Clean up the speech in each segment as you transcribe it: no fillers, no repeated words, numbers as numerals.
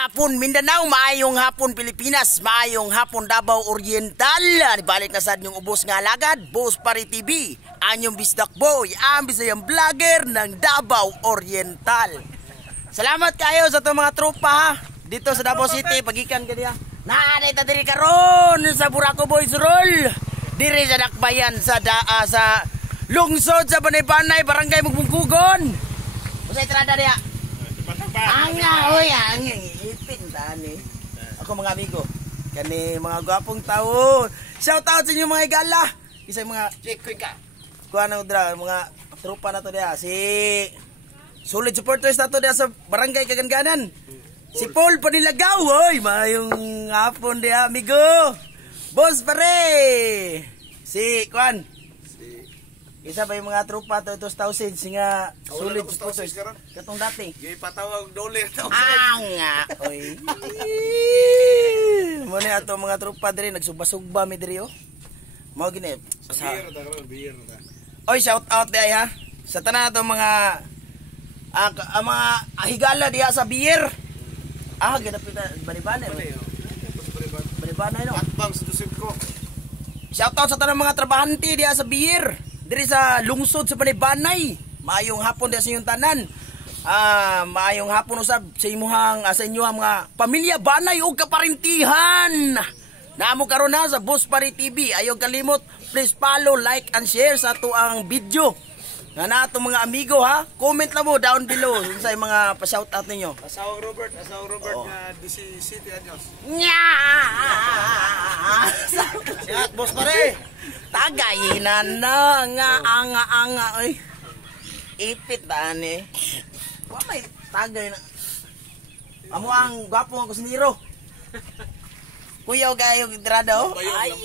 Hapon Mindanao, maayong hapon Pilipinas, maayong hapon Davao Oriental. Balik na sad yung ubos nga alagad, Boss Pare TV, anyong bisdak boy, ang bisayang vlogger ng Davao Oriental. Salamat kayo sa itong mga tropa ha, dito sa Davao City, pagikan ka niya. Naanay ta diri karon sa Buraco Boys Roll, diri sa Dakbayan sa lungsod sa Banay-Banay, Barangay Mugbungkugon. Usay trada diya. Anga, oy, ipin tani. Ako mga amigo, kani mga gwapong tao. Shout out sa inyo mga igala. Isa mga ka. Kuha na udra mga tropa na to diya. Si solid supporters na to diya sa Barangay Kaganganan. Si Paul Panilagaw, oy, mayong hapon diya amigo. Boss Pare. Si Kuan. Isa ba yung mga tropa to 2,000 singa solid supporters katong dati. Gay patawag dole to. Anga, oy. Mo ni ato mga tropa diri nagsugba-sugba mi diri oh. Mao gini. Beer ta. Oy, shout out day ha. Sa tanan ato mga mga higala diha sa beer. Ginapita Banay-Banay. Banay-Banay no. Atbang sa dusig ko. Shout out sa tanan mga trabahante diha sa beer. Diri sa lungsod sa Banay-Banay. Maayong hapon diha sa inyong tanan. Maayong hapon usab sa imuhang sa inyong mga pamilya Banay ug kaparintihan. Naamo karon na sa Boss Pare TV. Ayaw kalimot, please follow, like and share sa ato ang video. Nga na ato mga amigo ha. Comment lang mo down below sa mga pa-shout out ninyo. Asawang Robert nga 17 anyos. Nya! Sihat Boss Pare. Tagay na nga anga oy. Ipit tani. Wa may tagay na. Amo ang gwapo ang kusinero. Kuya kayo gidrada oh. Bayong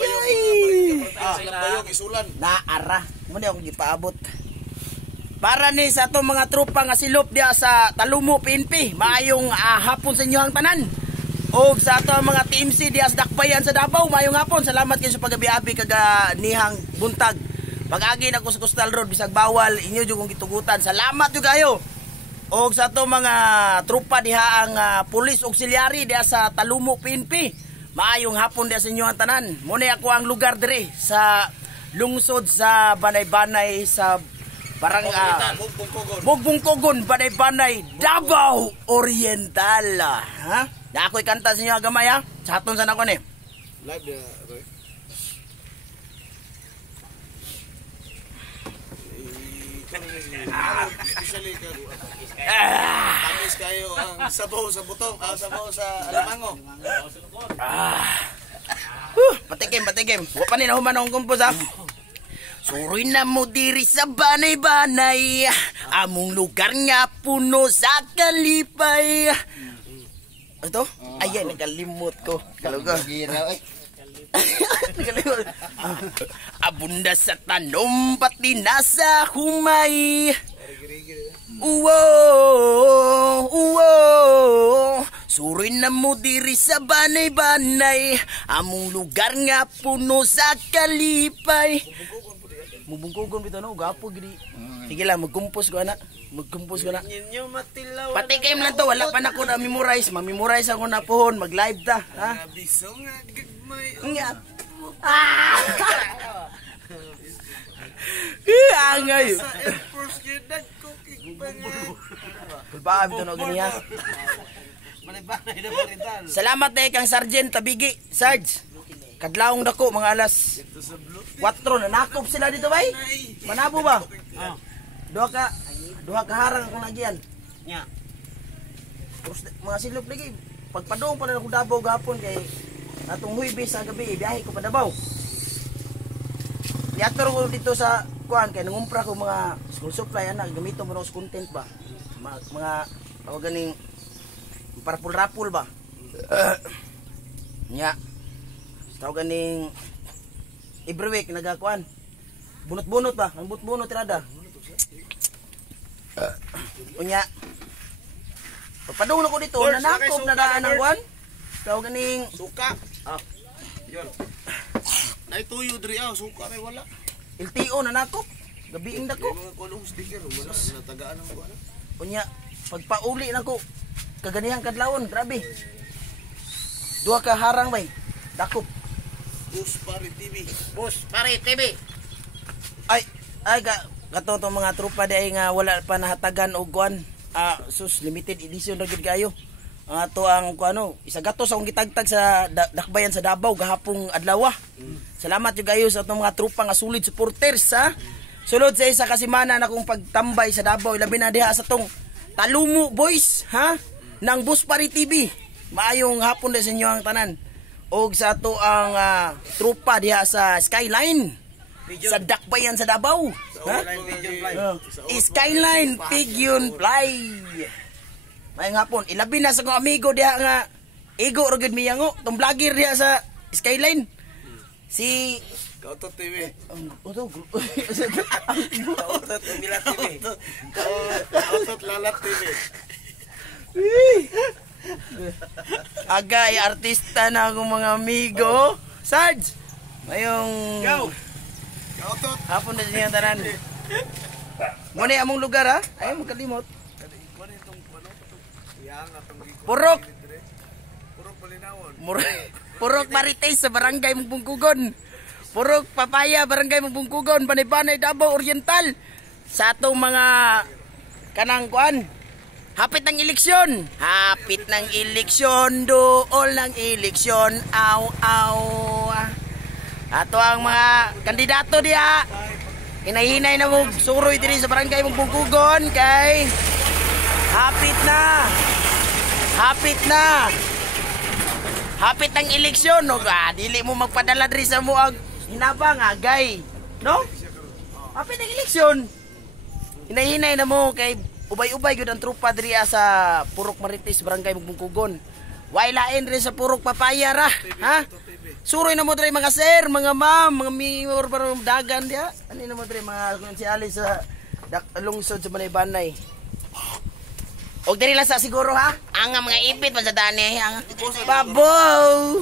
isulan. Naara. Mo di ako gipaabot. Para ni sa atong mga tropa nga silop dia sa Talumo PNP. Maayong hapon sa inyo ang tanan. O sa ato mga TMC diya sa Dakbayan sa Davao, mayong hapon. Salamat kayo sa pagabi-abi kaga nihang buntag. Pag-agi na ko sa Coastal Road, bisag bawal, inyo dyan kong gitugutan. Salamat dyan kayo. O sa ato mga trupa diha ang police auxiliary diya sa Talumo PNP. Maayong hapon diya sa inyo ang tanan. Muna ako ang lugar dire sa lungsod sa Banay-Banay sa parang Mugbungkugon, Banay-Banay, Davao Oriental. Ha? Na ako'y kanta sa inyo agamay ha. Chaton sa nako ni. Live Roy. Especially tamis kayo ang sabaw sa butong, sabaw sa alamango. Patikim. Wa pa ni nahuman akong kumpos ha. Suroy na mo diri sa Banay-Banay, among lugar nga puno sa kalipay. Ito? Ayan, nakalimot ko. Kaluga. Nakalimot. Abunda sa tanom, pati nasa humay. Uwo. Suroy na mo diri sa Banay-Banay, among lugar nga puno sa kalipay. Mubungkugon bito no, gapo gidi. Sige lang, magkumpos ko na. Ninyo matilaw. Patikim lang to, wala pa na ko na memorize. Ma-memorize ako na pohon, mag-live ta. Ha? Biso nga gagmay. Nga. Angay. Sa Air Force gidag ko kikbangan. Kulbaan bito no, ganiya. Banay-Banay na Oriental. Salamat na kang Sergeant Tabigi. Sarge, kadlawong dako mga alas 4 na nakop sila dito bay. Manabo ba? Duha ka harang akong nagyan. Nya. Mga silop lagi. Pagpadong pa na ako Davao gapon kay atong Huwebes sa gabi biyahe ko pa Davao. Yator ko dito sa kuan kay nangumpra ko mga school supply ana gamito mo sa content ba. Mga tawag ganing parapul-rapul ba. Nya. Tawag ganing every week nagakuan. Bunot-bunot ba? Ang bunot tirada. Unya. Papadong na ko dito, nanakop na daan ang kuan. Tawag ganing suka. Yon. Nay tuyo diri suka may wala. LTO nanakop. Gabiing dako. Mga kulong sticker wala na tagaan ang kuan. Unya, pagpauli na ko kaganihang kadlawon, grabe. Duha ka harang bay. Dakop. Boss Pari TV. Boss, pare, TV. Ay kato to mga tropa di ay nga wala pa nahatagan og kuan. Sus limited edition ra gid kayo. Ang ato ang kuano, isa gato sa akong gitagtag sa dakbayan sa Davao gahapong adlaw. Salamat jud kayo sa atong mga tropa nga solid supporters ha. Sulod sa isa ka semana na akong pagtambay sa Davao, labi na diha sa tong Talumo boys ha ng Boss Pari TV. Maayong hapon din sa inyo ang tanan. Og sa ato ang tropa diha sa Skyline sa dakbayan sa Davao. Ha? Skyline Pigeon Fly. Mayang hapon, ilabi na sa kong amigo diha nga Igo Rugid Miyango, tong vlogger diha sa Skyline. Si Kautot TV. Oto. Kautot Mila TV. Kautot Lalat TV. Agay artista na akong mga amigo. Sarge. Mayong Kautot. hapon na siya tanan. Muna among lugar ha. Ayaw mo kalimot. Purok. Purok Palinawon. Purok Marites sa barangay Mugbungkugon. Purok Papaya barangay Mugbungkugon. Banay-Banay Davao Oriental. Sa atong mga kanang kuan. Hapit ng eleksyon. Hapit ng eleksyon. Dool ng eleksyon. Aw, aw. Ato ang mga kandidato diya. Hinay-hinay na mo. Suroy diri sa barangay Mugbungkugon. Kay hapit na. Hapit na. Hapit ang eleksyon. No? Dili mo magpadala diri sa mo ang hinabang agay. No? Hapit ang eleksyon. Hinay-hinay na mo kay ubay-ubay gyud ang trupa diri sa Purok Marites barangay Mugbungkugon. Way lain rin sa Purok Papaya ra, ha? Suroy na mo diri mga sir, mga ma'am, mga mayor para dagan dia. Ano na mo diri mga konsyali sa lungsod sa Banay-Banay. Og diri lang sa siguro ha. Ang mga ipit, masadani. Ang Babaw.